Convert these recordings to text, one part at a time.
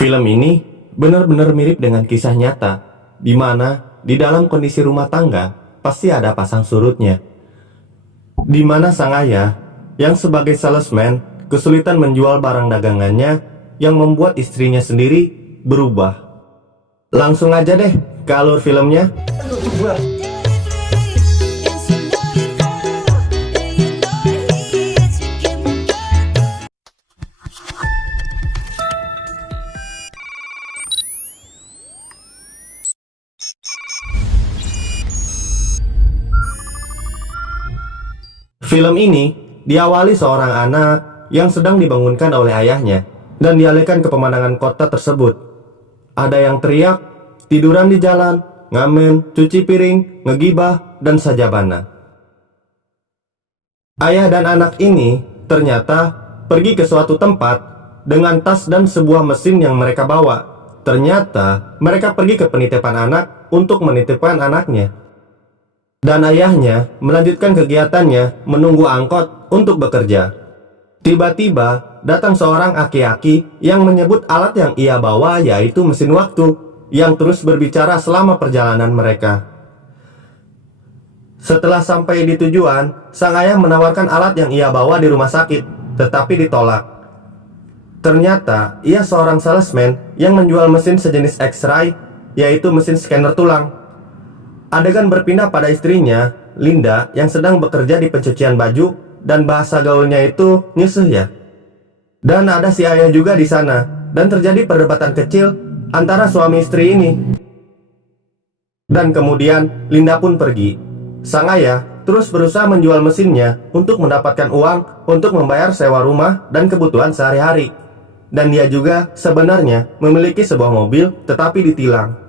Film ini benar-benar mirip dengan kisah nyata, di mana di dalam kondisi rumah tangga pasti ada pasang surutnya. Di mana sang ayah yang sebagai salesman kesulitan menjual barang dagangannya yang membuat istrinya sendiri berubah. Langsung aja deh ke alur filmnya. Film ini diawali seorang anak yang sedang dibangunkan oleh ayahnya dan dialihkan ke pemandangan kota tersebut. Ada yang teriak, tiduran di jalan, ngamen, cuci piring, ngegibah, dan sajabana. Ayah dan anak ini ternyata pergi ke suatu tempat dengan tas dan sebuah mesin yang mereka bawa. Ternyata mereka pergi ke penitipan anak untuk menitipkan anaknya. Dan ayahnya melanjutkan kegiatannya menunggu angkot untuk bekerja. Tiba-tiba datang seorang aki-aki yang menyebut alat yang ia bawa yaitu mesin waktu yang terus berbicara selama perjalanan mereka. Setelah sampai di tujuan, sang ayah menawarkan alat yang ia bawa di rumah sakit, tetapi ditolak. Ternyata ia seorang salesman yang menjual mesin sejenis X-ray, yaitu mesin scanner tulang. Adegan berpindah pada istrinya, Linda, yang sedang bekerja di pencucian baju, dan bahasa gaulnya itu nyusuh ya. Dan ada si ayah juga di sana, dan terjadi perdebatan kecil antara suami istri ini. Dan kemudian Linda pun pergi. Sang ayah terus berusaha menjual mesinnya untuk mendapatkan uang untuk membayar sewa rumah dan kebutuhan sehari-hari. Dan dia juga sebenarnya memiliki sebuah mobil tetapi ditilang.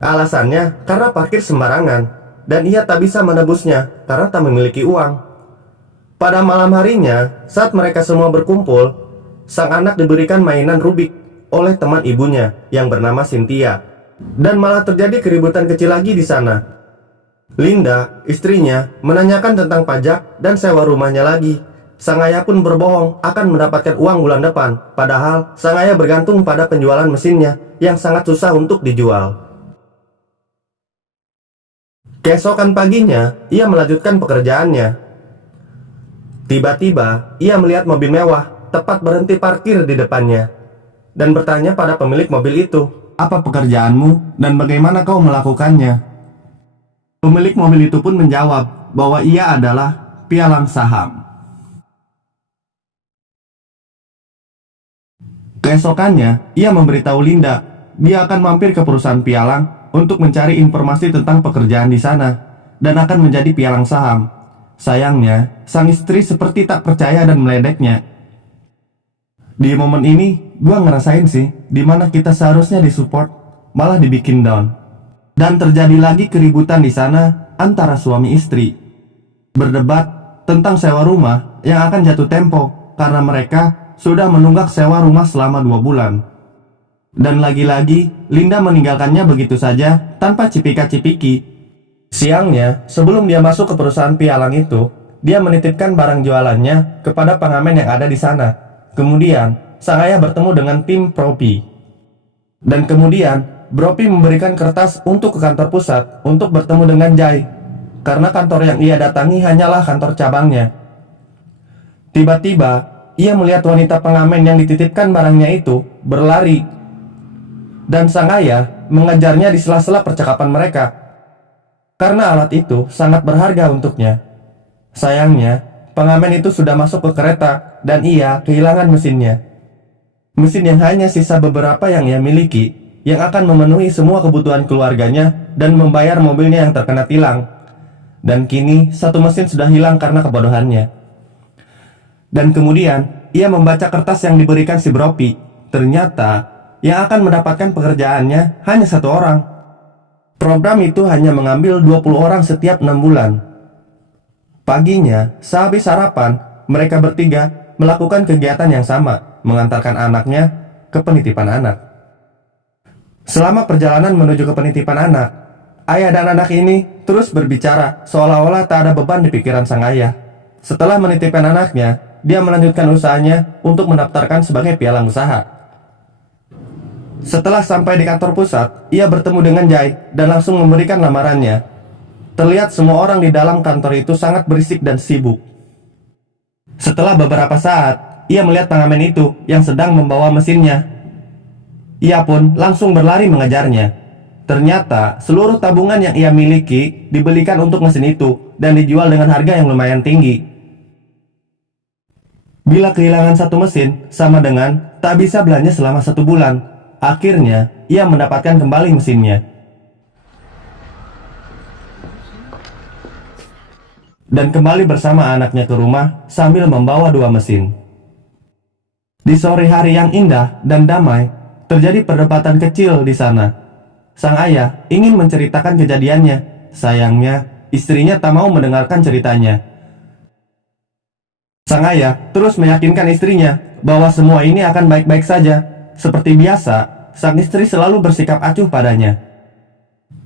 Alasannya karena parkir sembarangan dan ia tak bisa menebusnya karena tak memiliki uang. Pada malam harinya, saat mereka semua berkumpul, sang anak diberikan mainan Rubik oleh teman ibunya yang bernama Cynthia. Dan malah terjadi keributan kecil lagi di sana. Linda, istrinya, menanyakan tentang pajak dan sewa rumahnya lagi. Sang ayah pun berbohong akan mendapatkan uang bulan depan, padahal sang ayah bergantung pada penjualan mesinnya yang sangat susah untuk dijual. Keesokan paginya, ia melanjutkan pekerjaannya. Tiba-tiba, ia melihat mobil mewah tepat berhenti parkir di depannya dan bertanya pada pemilik mobil itu, "Apa pekerjaanmu dan bagaimana kau melakukannya?" Pemilik mobil itu pun menjawab bahwa ia adalah pialang saham. Keesokannya, ia memberitahu Linda dia akan mampir ke perusahaan pialang untuk mencari informasi tentang pekerjaan di sana dan akan menjadi pialang saham. Sayangnya, sang istri seperti tak percaya dan meledeknya. Di momen ini, gua ngerasain sih, dimana kita seharusnya disupport, malah dibikin down. Dan terjadi lagi keributan di sana antara suami istri. Berdebat tentang sewa rumah yang akan jatuh tempo karena mereka sudah menunggak sewa rumah selama 2 bulan. Dan lagi-lagi, Linda meninggalkannya begitu saja tanpa cipika-cipiki. Siangnya, sebelum dia masuk ke perusahaan pialang itu, dia menitipkan barang jualannya kepada pengamen yang ada di sana. Kemudian, sang ayah bertemu dengan tim Propi. Dan kemudian, Propi memberikan kertas untuk ke kantor pusat untuk bertemu dengan Jai, karena kantor yang ia datangi hanyalah kantor cabangnya. Tiba-tiba, ia melihat wanita pengamen yang dititipkan barangnya itu berlari. Dan sang ayah mengejarnya di sela-sela percakapan mereka, karena alat itu sangat berharga untuknya. Sayangnya, pengamen itu sudah masuk ke kereta dan ia kehilangan mesinnya. Mesin yang hanya sisa beberapa yang ia miliki, yang akan memenuhi semua kebutuhan keluarganya dan membayar mobilnya yang terkena tilang. Dan kini, satu mesin sudah hilang karena kebodohannya. Dan kemudian, ia membaca kertas yang diberikan si Bropi. Ternyata, yang akan mendapatkan pekerjaannya hanya 1 orang. Program itu hanya mengambil 20 orang setiap 6 bulan. Paginya, sehabis sarapan, mereka bertiga melakukan kegiatan yang sama, mengantarkan anaknya ke penitipan anak. Selama perjalanan menuju ke penitipan anak, ayah dan anak ini terus berbicara seolah-olah tak ada beban di pikiran sang ayah. Setelah menitipkan anaknya, dia melanjutkan usahanya untuk mendaftarkan sebagai pialang usaha. Setelah sampai di kantor pusat, ia bertemu dengan Jai dan langsung memberikan lamarannya. Terlihat semua orang di dalam kantor itu sangat berisik dan sibuk. Setelah beberapa saat, ia melihat pengamen itu yang sedang membawa mesinnya. Ia pun langsung berlari mengejarnya. Ternyata seluruh tabungan yang ia miliki dibelikan untuk mesin itu dan dijual dengan harga yang lumayan tinggi. Bila kehilangan satu mesin, sama dengan tak bisa belanja selama 1 bulan. Akhirnya, ia mendapatkan kembali mesinnya. Dan kembali bersama anaknya ke rumah sambil membawa 2 mesin. Di sore hari yang indah dan damai, terjadi perdebatan kecil di sana. Sang ayah ingin menceritakan kejadiannya. Sayangnya, istrinya tak mau mendengarkan ceritanya. Sang ayah terus meyakinkan istrinya bahwa semua ini akan baik-baik saja. Seperti biasa, sang istri selalu bersikap acuh padanya.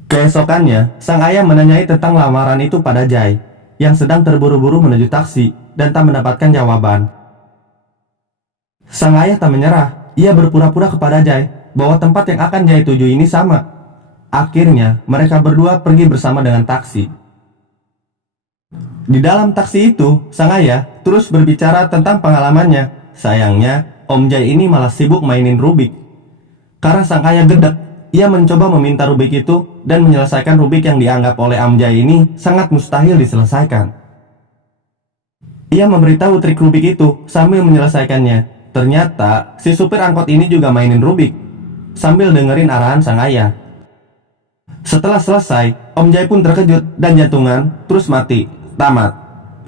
Keesokannya, sang ayah menanyai tentang lamaran itu pada Jai, yang sedang terburu-buru menuju taksi dan tak mendapatkan jawaban. Sang ayah tak menyerah. Ia berpura-pura kepada Jai bahwa tempat yang akan Jai tuju ini sama. Akhirnya, mereka berdua pergi bersama dengan taksi. Di dalam taksi itu, sang ayah terus berbicara tentang pengalamannya. Sayangnya, Om Jai ini malah sibuk mainin Rubik. Karena sang ayah gedek, ia mencoba meminta Rubik itu dan menyelesaikan Rubik yang dianggap oleh Om Jai ini sangat mustahil diselesaikan. Ia memberitahu trik Rubik itu sambil menyelesaikannya. Ternyata si supir angkot ini juga mainin Rubik sambil dengerin arahan sang ayah. Setelah selesai, Om Jai pun terkejut dan jantungan terus mati. Tamat.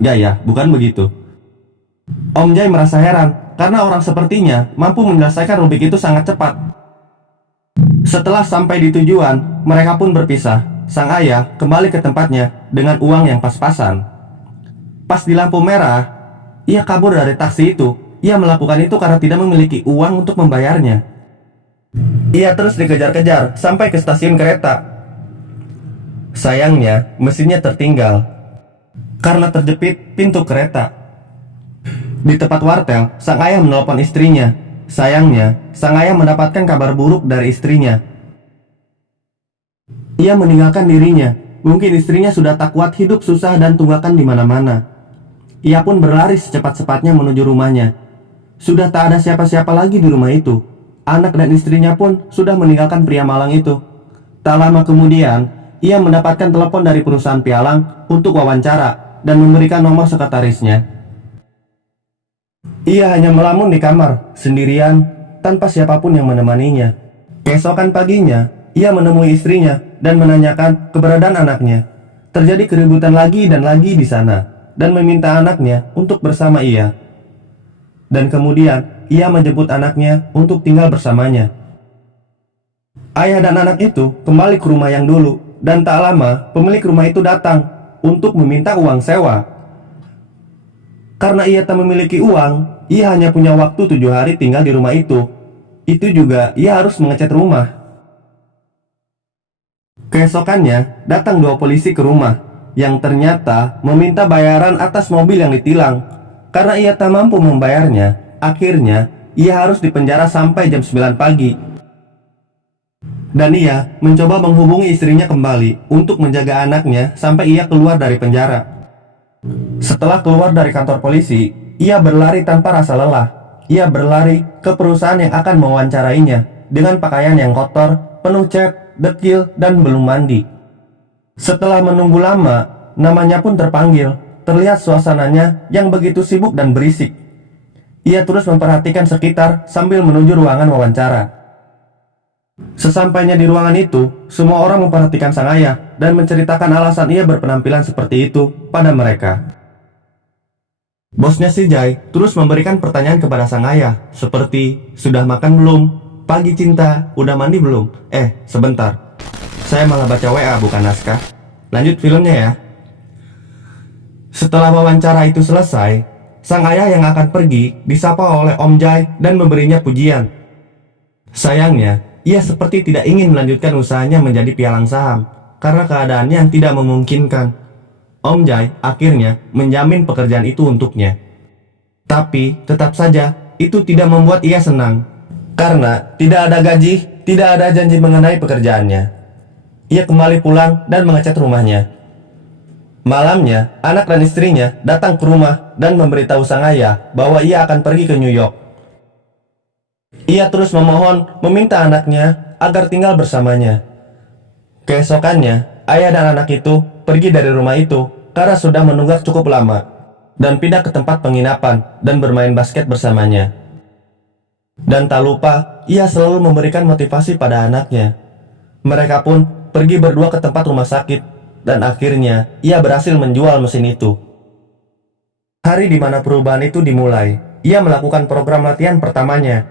Gak ya, bukan begitu. Om Jai merasa heran karena orang sepertinya mampu menyelesaikan Rubik itu sangat cepat. Setelah sampai di tujuan, mereka pun berpisah. Sang ayah kembali ke tempatnya dengan uang yang pas-pasan. Pas di lampu merah, ia kabur dari taksi itu. Ia melakukan itu karena tidak memiliki uang untuk membayarnya. Ia terus dikejar-kejar sampai ke stasiun kereta. Sayangnya, mesinnya tertinggal karena terjepit pintu kereta. Di tempat wartel, sang ayah menelpon istrinya. Sayangnya, sang ayah mendapatkan kabar buruk dari istrinya. Ia meninggalkan dirinya. Mungkin istrinya sudah tak kuat hidup susah dan tunggakan di mana-mana. Ia pun berlari secepat-cepatnya menuju rumahnya. Sudah tak ada siapa-siapa lagi di rumah itu. Anak dan istrinya pun sudah meninggalkan pria malang itu. Tak lama kemudian, ia mendapatkan telepon dari perusahaan pialang untuk wawancara dan memberikan nomor sekretarisnya. Ia hanya melamun di kamar, sendirian, tanpa siapapun yang menemaninya. Keesokan paginya, ia menemui istrinya dan menanyakan keberadaan anaknya. Terjadi keributan lagi dan lagi di sana, dan meminta anaknya untuk bersama ia. Dan kemudian, ia menjemput anaknya untuk tinggal bersamanya. Ayah dan anak itu kembali ke rumah yang dulu, dan tak lama pemilik rumah itu datang untuk meminta uang sewa. Karena ia tak memiliki uang, ia hanya punya waktu 7 hari tinggal di rumah itu. Itu juga ia harus mengecat rumah. Keesokannya, datang 2 polisi ke rumah, yang ternyata meminta bayaran atas mobil yang ditilang. Karena ia tak mampu membayarnya, akhirnya ia harus dipenjara sampai jam 9 pagi. Dan ia mencoba menghubungi istrinya kembali untuk menjaga anaknya sampai ia keluar dari penjara. Setelah keluar dari kantor polisi, ia berlari tanpa rasa lelah. Ia berlari ke perusahaan yang akan mewawancarainya dengan pakaian yang kotor, penuh cat, dekil, dan belum mandi. Setelah menunggu lama, namanya pun terpanggil. Terlihat suasananya yang begitu sibuk dan berisik. Ia terus memperhatikan sekitar sambil menuju ruangan wawancara. Sesampainya di ruangan itu, semua orang memperhatikan sang ayah dan menceritakan alasan ia berpenampilan seperti itu pada mereka. Bosnya si Jai terus memberikan pertanyaan kepada sang ayah, seperti, sudah makan belum? Pagi cinta, udah mandi belum? Sebentar, saya malah baca WA bukan naskah. Lanjut filmnya ya. Setelah wawancara itu selesai, sang ayah yang akan pergi disapa oleh Om Jai dan memberinya pujian. Sayangnya, ia seperti tidak ingin melanjutkan usahanya menjadi pialang saham karena keadaannya yang tidak memungkinkan. Om Jai akhirnya menjamin pekerjaan itu untuknya. Tapi tetap saja itu tidak membuat ia senang karena tidak ada gaji tidak ada janji mengenai pekerjaannya. Ia kembali pulang dan mengecat rumahnya. Malamnya, anak dan istrinya datang ke rumah dan memberitahu sang ayah bahwa ia akan pergi ke New York. Ia terus memohon meminta anaknya agar tinggal bersamanya. Keesokannya, ayah dan anak itu pergi dari rumah itu karena sudah menunggak cukup lama dan pindah ke tempat penginapan dan bermain basket bersamanya. Dan tak lupa, ia selalu memberikan motivasi pada anaknya. Mereka pun pergi berdua ke tempat rumah sakit, dan akhirnya ia berhasil menjual mesin itu. Hari di mana perubahan itu dimulai, ia melakukan program latihan pertamanya.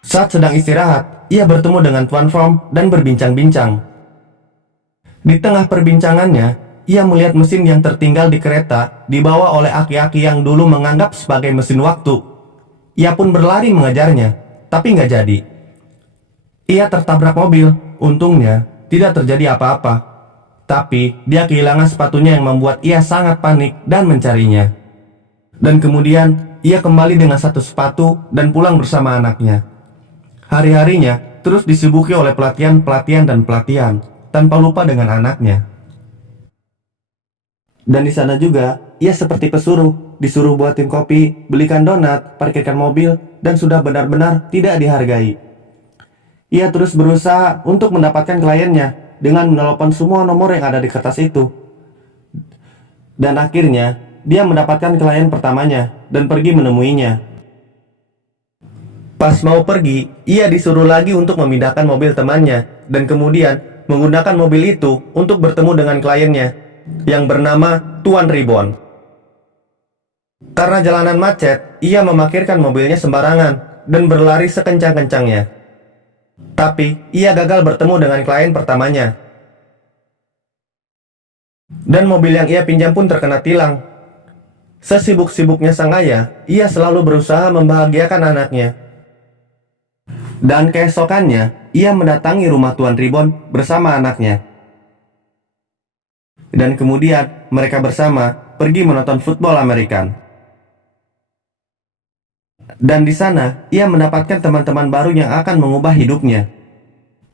Saat sedang istirahat, ia bertemu dengan Tuan From dan berbincang-bincang. Di tengah perbincangannya, ia melihat mesin yang tertinggal di kereta dibawa oleh aki-aki yang dulu menganggap sebagai mesin waktu. Ia pun berlari mengejarnya, tapi nggak jadi. Ia tertabrak mobil, untungnya tidak terjadi apa-apa. Tapi dia kehilangan sepatunya yang membuat ia sangat panik dan mencarinya. Dan kemudian ia kembali dengan satu sepatu dan pulang bersama anaknya. Hari-harinya terus disibuki oleh pelatihan dan pelatihan, tanpa lupa dengan anaknya. Dan di sana juga, ia seperti pesuruh, disuruh buatin kopi, belikan donat, parkirkan mobil, dan sudah benar-benar tidak dihargai. Ia terus berusaha untuk mendapatkan kliennya dengan menelepon semua nomor yang ada di kertas itu. Dan akhirnya, dia mendapatkan klien pertamanya dan pergi menemuinya. Pas mau pergi, ia disuruh lagi untuk memindahkan mobil temannya dan kemudian menggunakan mobil itu untuk bertemu dengan kliennya yang bernama Tuan Ribbon. Karena jalanan macet, ia memarkirkan mobilnya sembarangan dan berlari sekencang-kencangnya. Tapi ia gagal bertemu dengan klien pertamanya. Dan mobil yang ia pinjam pun terkena tilang. Sesibuk-sibuknya sang ayah, ia selalu berusaha membahagiakan anaknya. Dan keesokannya, ia mendatangi rumah Tuan Ribbon bersama anaknya. Dan kemudian mereka bersama pergi menonton football American. Dan di sana ia mendapatkan teman-teman baru yang akan mengubah hidupnya.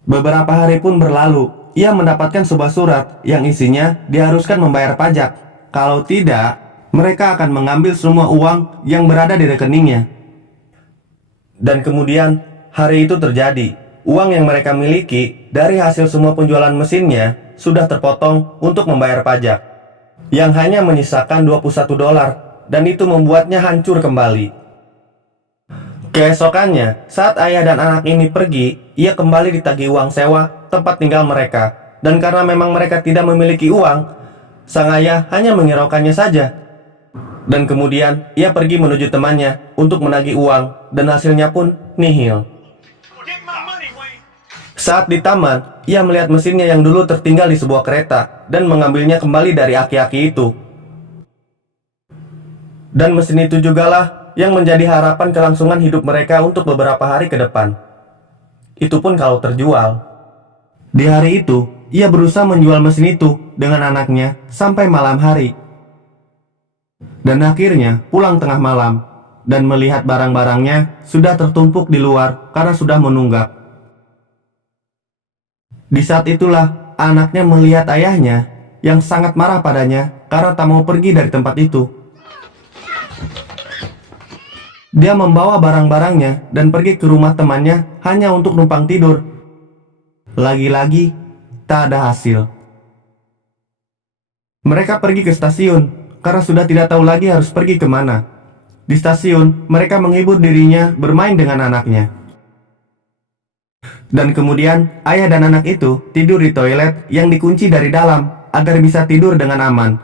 Beberapa hari pun berlalu, ia mendapatkan sebuah surat yang isinya diharuskan membayar pajak. Kalau tidak, mereka akan mengambil semua uang yang berada di rekeningnya. Dan kemudian hari itu terjadi. Uang yang mereka miliki dari hasil semua penjualan mesinnya sudah terpotong untuk membayar pajak, yang hanya menyisakan $21, dan itu membuatnya hancur kembali. Keesokannya, saat ayah dan anak ini pergi, ia kembali ditagih uang sewa tempat tinggal mereka, dan karena memang mereka tidak memiliki uang, sang ayah hanya menghiraukannya saja. Dan kemudian ia pergi menuju temannya untuk menagih uang, dan hasilnya pun nihil. Saat di taman, ia melihat mesinnya yang dulu tertinggal di sebuah kereta dan mengambilnya kembali dari aki-aki itu. Dan mesin itu jugalah yang menjadi harapan kelangsungan hidup mereka untuk beberapa hari ke depan. Itu pun kalau terjual. Di hari itu, ia berusaha menjual mesin itu dengan anaknya sampai malam hari. Dan akhirnya pulang tengah malam dan melihat barang-barangnya sudah tertumpuk di luar karena sudah menunggak. Di saat itulah anaknya melihat ayahnya yang sangat marah padanya karena tak mau pergi dari tempat itu. Dia membawa barang-barangnya dan pergi ke rumah temannya hanya untuk numpang tidur. Lagi-lagi tak ada hasil. Mereka pergi ke stasiun karena sudah tidak tahu lagi harus pergi kemana. Di stasiun, mereka menghibur dirinya bermain dengan anaknya. Dan kemudian ayah dan anak itu tidur di toilet yang dikunci dari dalam agar bisa tidur dengan aman,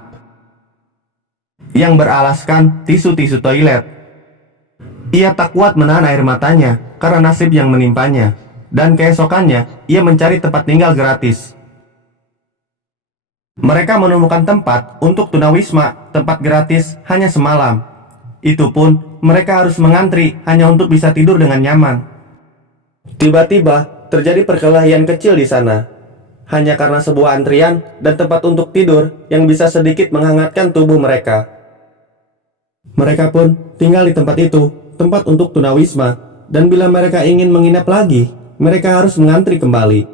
yang beralaskan tisu-tisu toilet. Ia tak kuat menahan air matanya karena nasib yang menimpanya. Dan keesokannya ia mencari tempat tinggal gratis. Mereka menemukan tempat untuk tunawisma, tempat gratis hanya semalam. Itu pun mereka harus mengantri hanya untuk bisa tidur dengan nyaman. Tiba-tiba terjadi perkelahian kecil di sana, hanya karena sebuah antrian dan tempat untuk tidur yang bisa sedikit menghangatkan tubuh mereka. Mereka pun tinggal di tempat itu, tempat untuk tunawisma, dan bila mereka ingin menginap lagi, mereka harus mengantri kembali.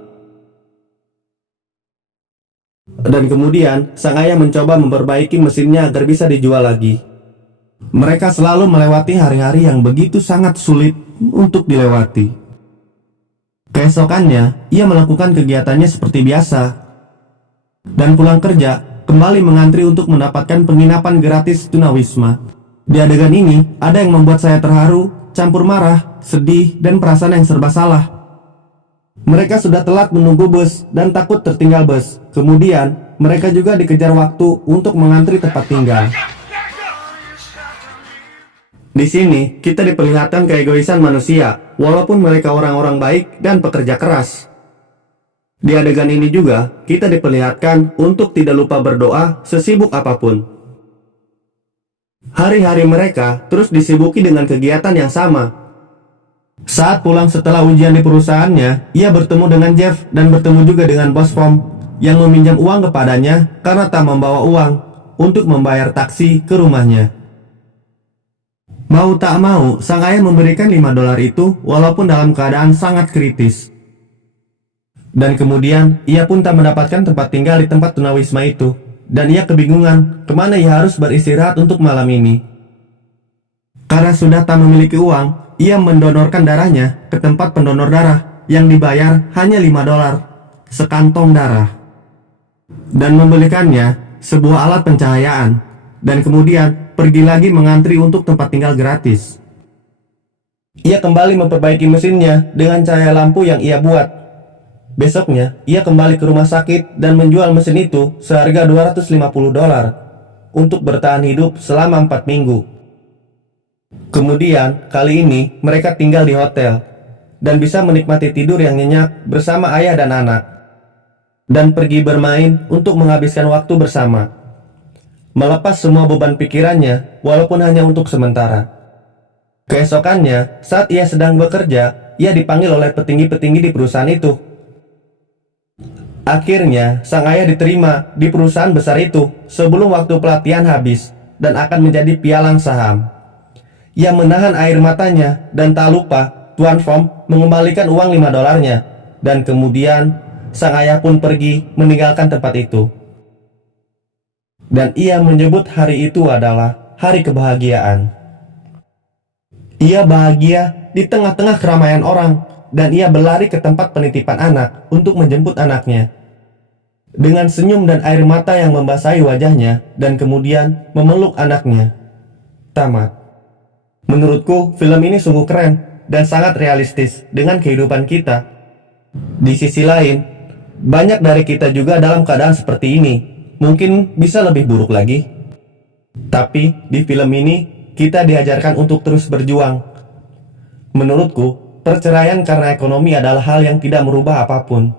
Dan kemudian, sang ayah mencoba memperbaiki mesinnya agar bisa dijual lagi. Mereka selalu melewati hari-hari yang begitu sangat sulit untuk dilewati. Keesokannya, ia melakukan kegiatannya seperti biasa. Dan pulang kerja, kembali mengantri untuk mendapatkan penginapan gratis tunawisma. Di adegan ini, ada yang membuat saya terharu, campur marah, sedih, dan perasaan yang serba salah. Mereka sudah telat menunggu bus dan takut tertinggal bus. Kemudian, mereka juga dikejar waktu untuk mengantri tempat tinggal. Di sini, kita diperlihatkan keegoisan manusia, walaupun mereka orang-orang baik dan pekerja keras. Di adegan ini juga, kita diperlihatkan untuk tidak lupa berdoa sesibuk apapun. Hari-hari mereka terus disibuki dengan kegiatan yang sama. Saat pulang setelah ujian di perusahaannya, ia bertemu dengan Jeff dan bertemu juga dengan bos Vom yang meminjam uang kepadanya karena tak membawa uang untuk membayar taksi ke rumahnya. Mau tak mau, sang ayah memberikan $5 itu walaupun dalam keadaan sangat kritis. Dan kemudian, ia pun tak mendapatkan tempat tinggal di tempat tunawisma itu. Dan ia kebingungan kemana ia harus beristirahat untuk malam ini. Karena sudah tak memiliki uang, ia mendonorkan darahnya ke tempat pendonor darah yang dibayar hanya $5, sekantong darah. Dan membelikannya sebuah alat pencahayaan. Dan kemudian pergi lagi mengantri untuk tempat tinggal gratis. Ia kembali memperbaiki mesinnya dengan cahaya lampu yang ia buat. Besoknya, ia kembali ke rumah sakit dan menjual mesin itu seharga $250 untuk bertahan hidup selama 4 minggu. Kemudian, kali ini mereka tinggal di hotel dan bisa menikmati tidur yang nyenyak bersama ayah dan anak, dan pergi bermain untuk menghabiskan waktu bersama, melepas semua beban pikirannya walaupun hanya untuk sementara. Keesokannya, saat ia sedang bekerja, ia dipanggil oleh petinggi-petinggi di perusahaan itu. Akhirnya, sang ayah diterima di perusahaan besar itu sebelum waktu pelatihan habis dan akan menjadi pialang saham. Ia menahan air matanya dan tak lupa Tuan Vom mengembalikan uang $5-nya, dan kemudian sang ayah pun pergi meninggalkan tempat itu. Dan ia menyebut hari itu adalah hari kebahagiaan. Ia bahagia di tengah-tengah keramaian orang, dan ia berlari ke tempat penitipan anak untuk menjemput anaknya. Dengan senyum dan air mata yang membasahi wajahnya, dan kemudian memeluk anaknya. Tamat. Menurutku, film ini sungguh keren dan sangat realistis dengan kehidupan kita. Di sisi lain, banyak dari kita juga dalam keadaan seperti ini. Mungkin bisa lebih buruk lagi. Tapi, di film ini, kita diajarkan untuk terus berjuang. Menurutku, perceraian karena ekonomi adalah hal yang tidak merubah apapun.